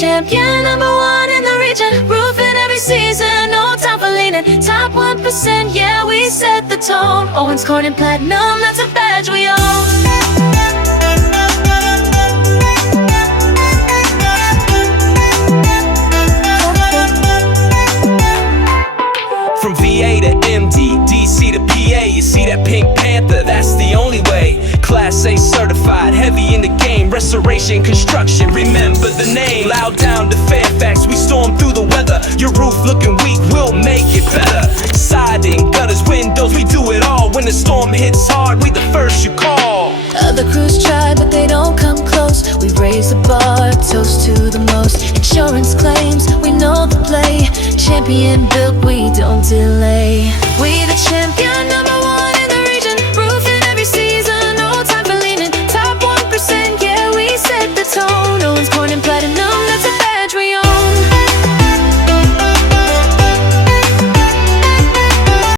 Champion #1 in the region, roofing every season, no time for leaning. Top 1%, yeah, we set the tone. Owens Corning and Platinum, that's a badge we own. From VA to MD, DC to PA, you see that Pink Panther, that's the only way. Class A certified, heavy in the game, restoration, construction, remember the name. Loud down to Fairfax, we storm through the weather. Your roof looking weak, we'll make it better. Siding, gutters, windows, we do it all. When the storm hits hard, we the first you call. Other crews try, but they don't come close. We raise the bar, toast to the most. Insurance claims, we know the play. Champion built